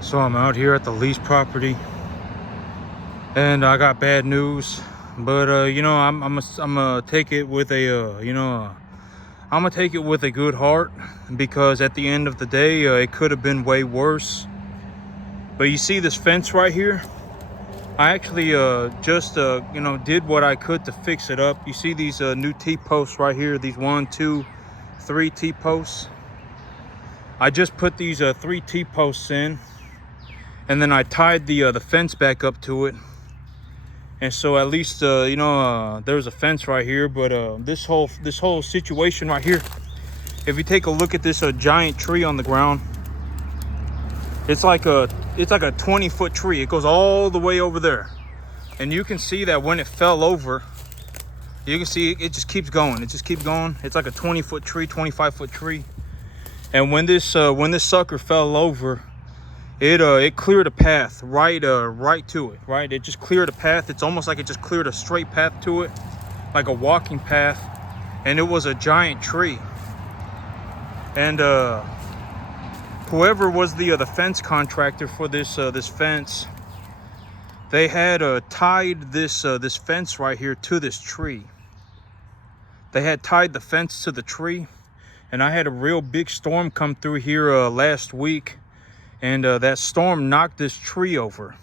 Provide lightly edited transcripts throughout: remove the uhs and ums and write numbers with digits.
So I'm out here at the lease property, and I got bad news. But I'm gonna take it with a I'm gonna take it with a good heart, because at the end of the day, it could have been way worse. But you see this fence right here? I actually just did what I could to fix it up. You see these new T-posts right here? These 1, 2, 3 T-posts. I just put these 3 T-posts in, and then I tied the fence back up to it. And so at least there's a fence right here. But this whole situation right here, if you take a look at this giant tree on the ground, it's like a 20-foot tree. It goes all the way over there, and you can see that when it fell over, you can see it just keeps going. It just keeps going. It's like a 20-foot tree, 25-foot tree. And when this sucker fell over, it cleared a path right to it. Right, it just cleared a path. It's almost like it just cleared a straight path to it, like a walking path. And it was a giant tree. And whoever was the fence contractor for this fence, they had tied this fence right here to this tree. They had tied the fence to the tree, and I had a real big storm come through here last week, and that storm knocked this tree over.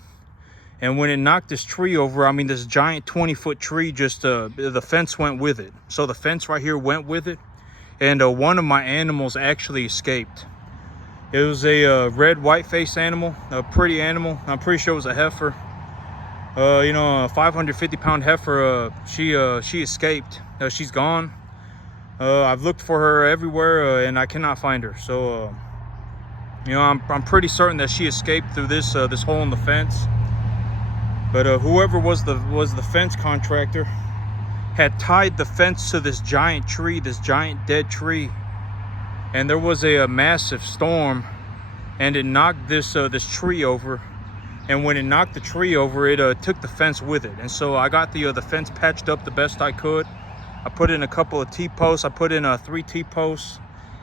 And when it knocked this tree over, I mean, this giant 20-foot tree, just the fence went with it. So the fence right here went with it, and one of my animals actually escaped. It was a red white-faced animal, a pretty animal. I'm pretty sure it was a heifer. A 550-pound heifer. She escaped. She's gone. I've looked for her everywhere, and I cannot find her. So, I'm pretty certain that she escaped through this hole in the fence. But whoever was the fence contractor had tied the fence to this giant tree, this giant dead tree. And there was a massive storm, and it knocked this tree over. And when it knocked the tree over, it took the fence with it. And so I got the fence patched up the best I could. I put in a couple of T-posts. I put in 3 T-posts,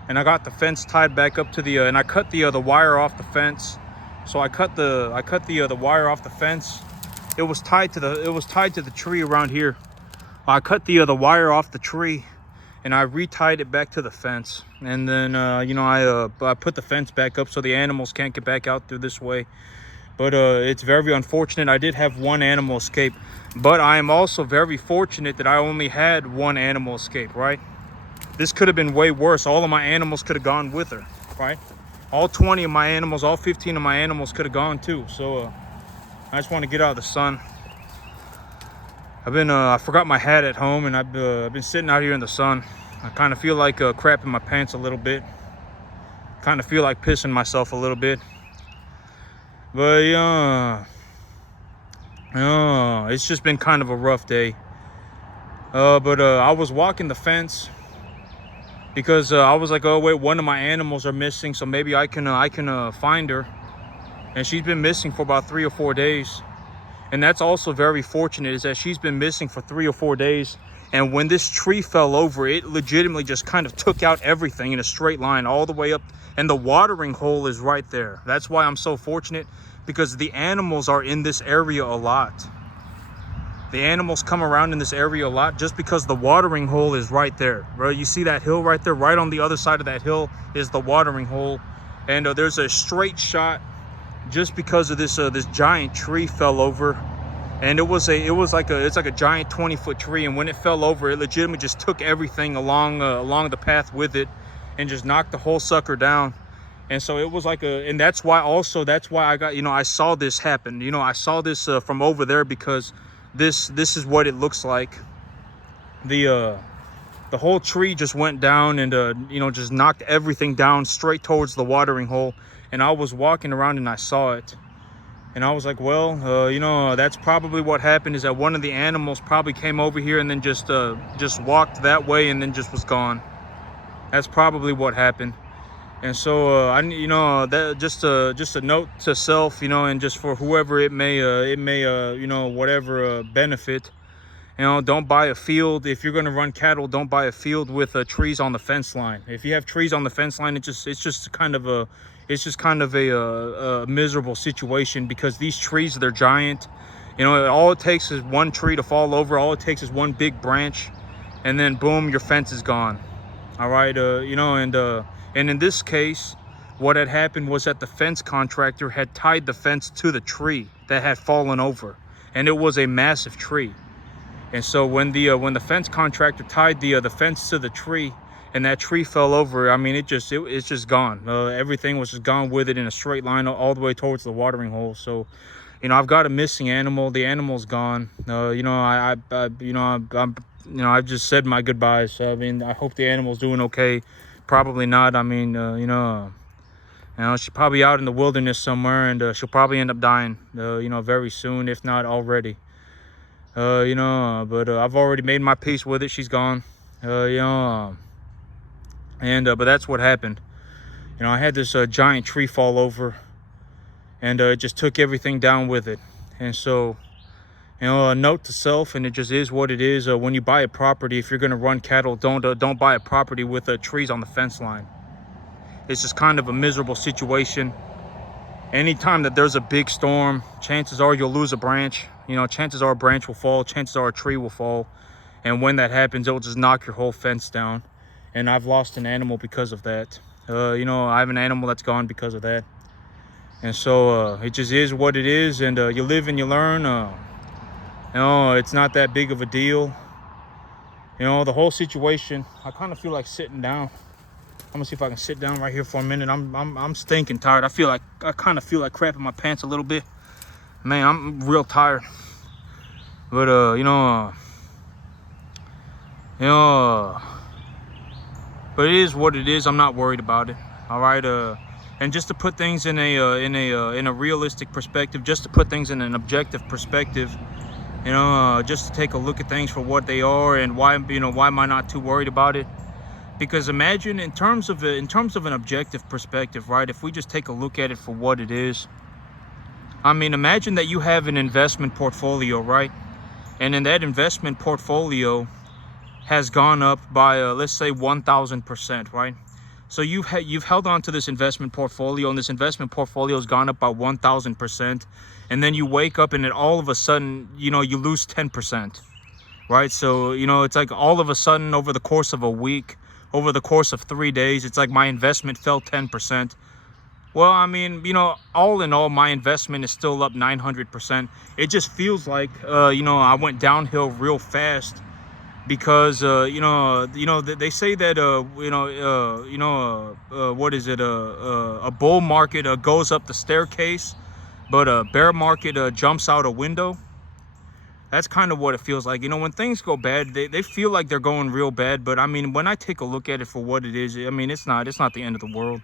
and I got the fence tied back up to the and I cut the wire off the fence. So I cut the wire off the fence. It was tied to the tree around here. I cut the wire off the tree, and I retied it back to the fence. And then I put the fence back up so the animals can't get back out through this way. But it's very unfortunate. I did have 1 animal escape, but I am also very fortunate that I only had 1 animal escape, right? This could have been way worse. All of my animals could have gone with her, right? All 20 of my animals, all 15 of my animals could have gone too. So I just want to get out of the sun. I forgot my hat at home, and I've been sitting out here in the sun. I kind of feel like crapping my pants a little bit. Kind of feel like pissing myself a little bit. But it's just been kind of a rough day. But I was walking the fence because I was like, oh wait, one of my animals are missing, so maybe I can find her. And she's been missing for about 3 or 4 days. And that's also very fortunate, is that she's been missing for 3 or 4 days. And when this tree fell over, it legitimately just kind of took out everything in a straight line all the way up. And the watering hole is right there. That's why I'm so fortunate, because the animals are in this area a lot. The animals come around in this area a lot just because the watering hole is right there. Bro, you see that hill right there? Right on the other side of that hill is the watering hole. And there's a straight shot just because of this giant tree fell over. And it's like a giant 20-foot tree, and when it fell over, it legitimately just took everything along the path with it, and just knocked the whole sucker down. And so it was like and that's why I got, I saw this happen. I saw this from over there, because this is what it looks like. The whole tree just went down, and just knocked everything down straight towards the watering hole. And I was walking around and I saw it. And I was like, well, that's probably what happened, is that one of the animals probably came over here and then just walked that way and then just was gone. That's probably what happened. And so that just a note to self, and just for whoever it may whatever benefit. Don't buy a field. If you're going to run cattle, don't buy a field with trees on the fence line. If you have trees on the fence line, it's just kind of it's just kind of a miserable situation because these trees, they're giant. You know, all it takes is one tree to fall over. All it takes is one big branch, and then boom, your fence is gone. All right, you know, and in this case, what had happened was that the fence contractor had tied the fence to the tree that had fallen over, and it was a massive tree. And so when the fence contractor tied the fence to the tree, and that tree fell over, I mean, it's just gone. Everything was just gone with it in a straight line all the way towards the watering hole. So, you know, I've got a missing animal. The animal's gone. You know, I've just said my goodbyes. I mean, I hope the animal's doing okay. Probably not. I mean, you know, she's probably out in the wilderness somewhere, and she'll probably end up dying, you know, very soon, if not already. You know, but I've already made my peace with it. She's gone. You know, but that's what happened. You know, I had this giant tree fall over, and it just took everything down with it. And so, you know, a note to self, and it just is what it is. When you buy a property, if you're going to run cattle, don't buy a property with trees on the fence line. It's just kind of a miserable situation. Anytime that there's a big storm, chances are you'll lose a branch. You know, chances are a branch will fall. Chances are a tree will fall. And when that happens, it will just knock your whole fence down. And I've lost an animal because of that. You know, I have an animal that's gone because of that. And so it just is what it is. And you live and you learn. You know, it's not that big of a deal. You know, the whole situation, I kind of feel like sitting down. I'm gonna see if I can sit down right here for a minute. I'm stinking tired. I kind of feel like crapping my pants a little bit. Man, I'm real tired. But you know, but it is what it is. I'm not worried about it. All right. And just to put things in a realistic perspective, just to put things in an objective perspective, you know, just to take a look at things for what they are and why, you know, why am I not too worried about it? Because imagine in terms of an objective perspective, right? If we just take a look at it for what it is, I mean, imagine that you have an investment portfolio, right? And in that investment portfolio has gone up by let's say 1,000%, right? So you've held on to this investment portfolio, and this investment portfolio has gone up by 1,000%, and then you wake up and it all of a sudden, you know, you lose 10%, right? So, you know, it's like all of a sudden over the course of a week, over the course of 3 days, it's like my investment fell 10%. Well, I mean, you know, all in all, my investment is still up 900%. It just feels like, you know, I went downhill real fast because, you know, they say that, what is it? A bull market goes up the staircase, but a bear market jumps out a window. That's kind of what it feels like. You know, when things go bad, they feel like they're going real bad. But I mean, when I take a look at it for what it is, I mean, it's not the end of the world.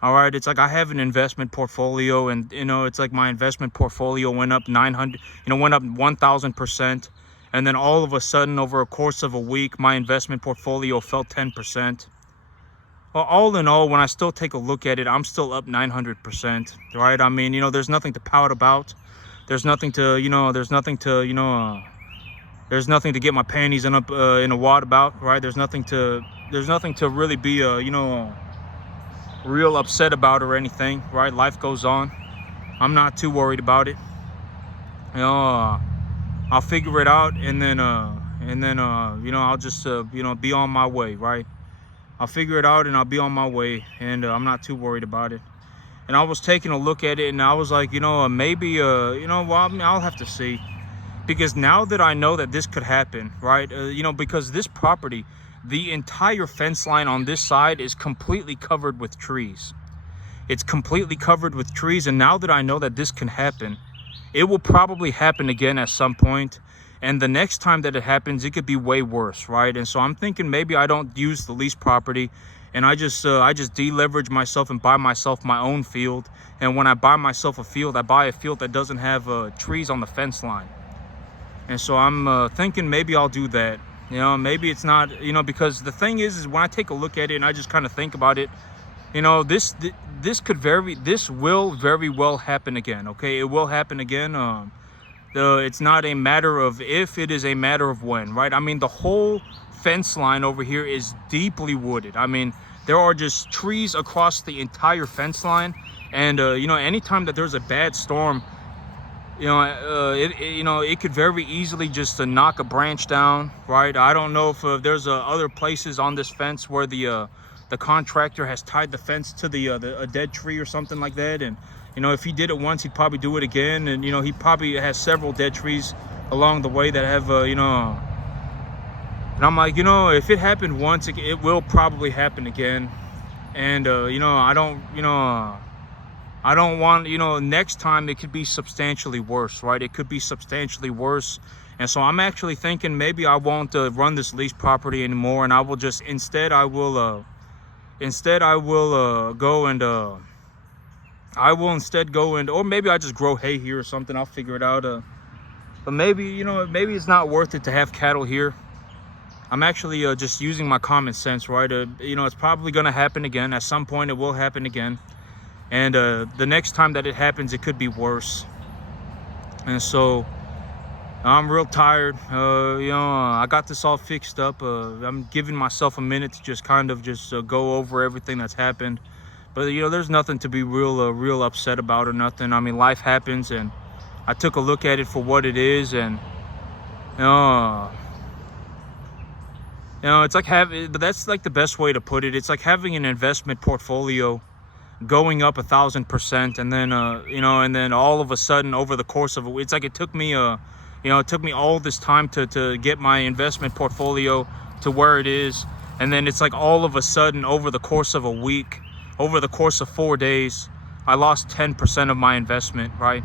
All right. It's like I have an investment portfolio, and, you know, it's like my investment portfolio went up 1,000%. And then all of a sudden, over a course of a week, my investment portfolio fell 10%. Well, all in all, when I still take a look at it, I'm still up 900%. Right. I mean, you know, there's nothing to pout about. There's nothing to, you know, there's nothing to get my panties in a wad about, right? There's nothing to really be, you know, real upset about or anything, right? Life goes on. I'm not too worried about it. You know, I'll figure it out, and then, you know, I'll just, you know, be on my way, right? I'll figure it out and I'll be on my way, and I'm not too worried about it. And I was taking a look at it, and I was like, you know, maybe, you know, well, I mean, I'll have to see. Because now that I know that this could happen, right, you know, because this property, the entire fence line on this side is completely covered with trees. It's completely covered with trees, and now that I know that this can happen, it will probably happen again at some point. And the next time that it happens, it could be way worse, right? And so I'm thinking maybe I don't use the lease property, and I just deleverage myself and buy myself my own field. And when I buy myself a field, I buy a field that doesn't have trees on the fence line. And so I'm thinking maybe I'll do that. You know, maybe it's not, you know, because the thing is when I take a look at it and I just kind of think about it, you know, this will very well happen again. Okay, it will happen again. It's not a matter of if, it is a matter of when, right? I mean, the whole fence line over here is deeply wooded. I mean, there are just trees across the entire fence line. And you know, anytime that there's a bad storm, you know, it could very easily just knock a branch down, right? I don't know if there's other places on this fence where the contractor has tied the fence to a dead tree or something like that. And you know, if he did it once, he'd probably do it again. And you know, he probably has several dead trees along the way that have you know. And I'm like, you know, if it happened once, it will probably happen again. And you know, I don't want, you know, next time it could be substantially worse, right? It could be substantially worse. And so I'm actually thinking maybe I won't run this lease property anymore, and I will just instead I will go and I will instead go and, or maybe I just grow hay here or something. I'll figure it out. But maybe, you know, maybe it's not worth it to have cattle here. I'm actually just using my common sense, right? You know, it's probably going to happen again. At some point, it will happen again. And the next time that it happens, it could be worse. And so I'm real tired. You know, I got this all fixed up. I'm giving myself a minute to just kind of just go over everything that's happened. But, you know, there's nothing to be real upset about or nothing. I mean, life happens, and I took a look at it for what it is. And, you know, it's like but that's like the best way to put it. It's like having an investment portfolio going up 1,000%, and then you know, and then all of a sudden over the course of it's like it took me you know, it took me all this time to get my investment portfolio to where it is, and then it's like all of a sudden over the course of a week, over the course of 4 days, I lost 10% of my investment, right?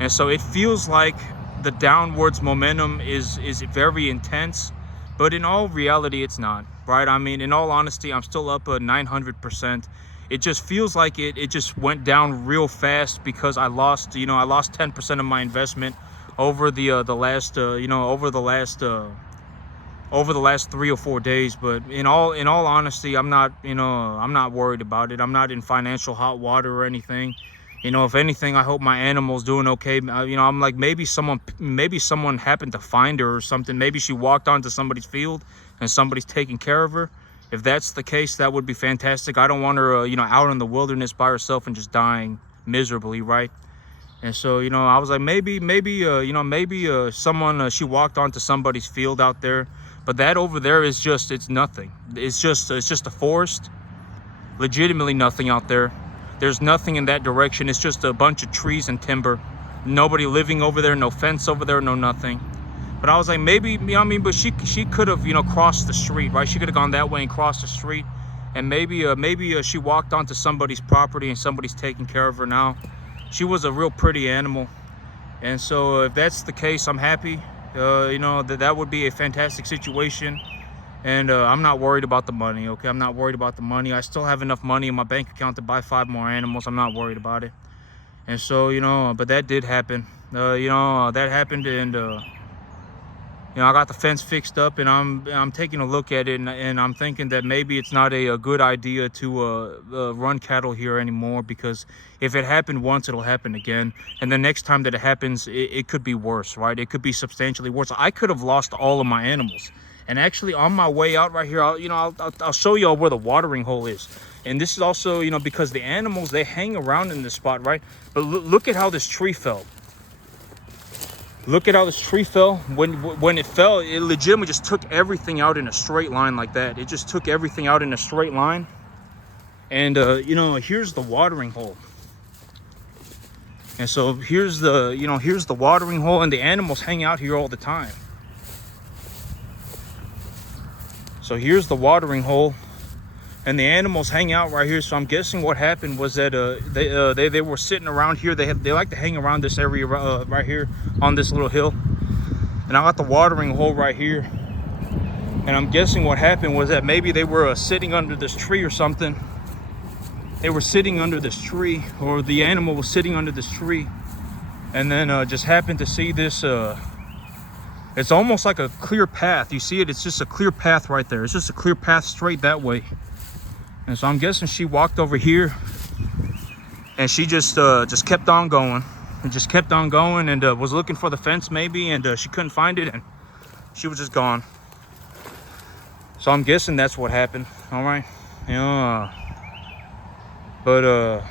And so it feels like the downwards momentum is very intense. But in all reality, it's not, right? I mean, in all honesty, I'm still up 900%. It just feels like it just went down real fast because I lost, you know, I lost 10% of my investment over the last, you know, over the last 3 or 4 days. But in all honesty, I'm not, you know, I'm not worried about it. I'm not in financial hot water or anything. You know, if anything, I hope my animal's doing okay. You know, I'm like, maybe someone happened to find her or something. Maybe she walked onto somebody's field and somebody's taking care of her. If that's the case, that would be fantastic. I don't want her, you know, out in the wilderness by herself and just dying miserably, right? And so, you know, I was like, maybe, you know, maybe someone, she walked onto somebody's field out there. But that over there is just, it's nothing. It's just a forest. Legitimately nothing out there. There's nothing in that direction. It's just a bunch of trees and timber. Nobody living over there, no fence over there, no nothing. But I was like, maybe, you know what I mean? But she could have, you know, crossed the street, right? She could have gone that way and crossed the street. And maybe she walked onto somebody's property and somebody's taking care of her now. She was a real pretty animal. And so if that's the case, I'm happy. You know, that would be a fantastic situation. And I'm not worried about the money, okay? I'm not worried about the money. I still have enough money in my bank account to buy 5 more animals. I'm not worried about it. And so, you know, but that did happen. You know, that happened, and you know, I got the fence fixed up, and I'm taking a look at it, and I'm thinking that maybe it's not a good idea to run cattle here anymore, because if it happened once, it'll happen again. And the next time that it happens, it could be worse, right? It could be substantially worse. I could have lost all of my animals. And actually, on my way out right here, I'll show y'all where the watering hole is. And this is also, you know, because the animals, they hang around in this spot, right? But look at how this tree fell. Look at how this tree fell. When it fell, it legitimately just took everything out in a straight line like that. It just took everything out in a straight line. And, you know, here's the watering hole. And so here's the watering hole, and the animals hang out here all the time. So here's the watering hole, and the animals hang out right here. So I'm guessing what happened was that they were sitting around here. They like to hang around this area right here on this little hill. And I got the watering hole right here. And I'm guessing what happened was that maybe they were sitting under this tree or something. They were sitting under this tree, or the animal was sitting under this tree, and then just happened to see this. It's almost like a clear path. You see it? It's just a clear path right there. It's just a clear path straight that way. And so I'm guessing she walked over here, and she just kept on going, and was looking for the fence maybe, and she couldn't find it, and she was just gone. So I'm guessing that's what happened. All right. Yeah. But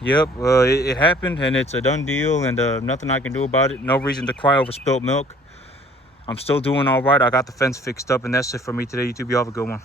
yep, it happened, and it's a done deal, and nothing I can do about it. No reason to cry over spilt milk. I'm still doing all right. I got the fence fixed up, and that's it for me today, YouTube. You have a good one.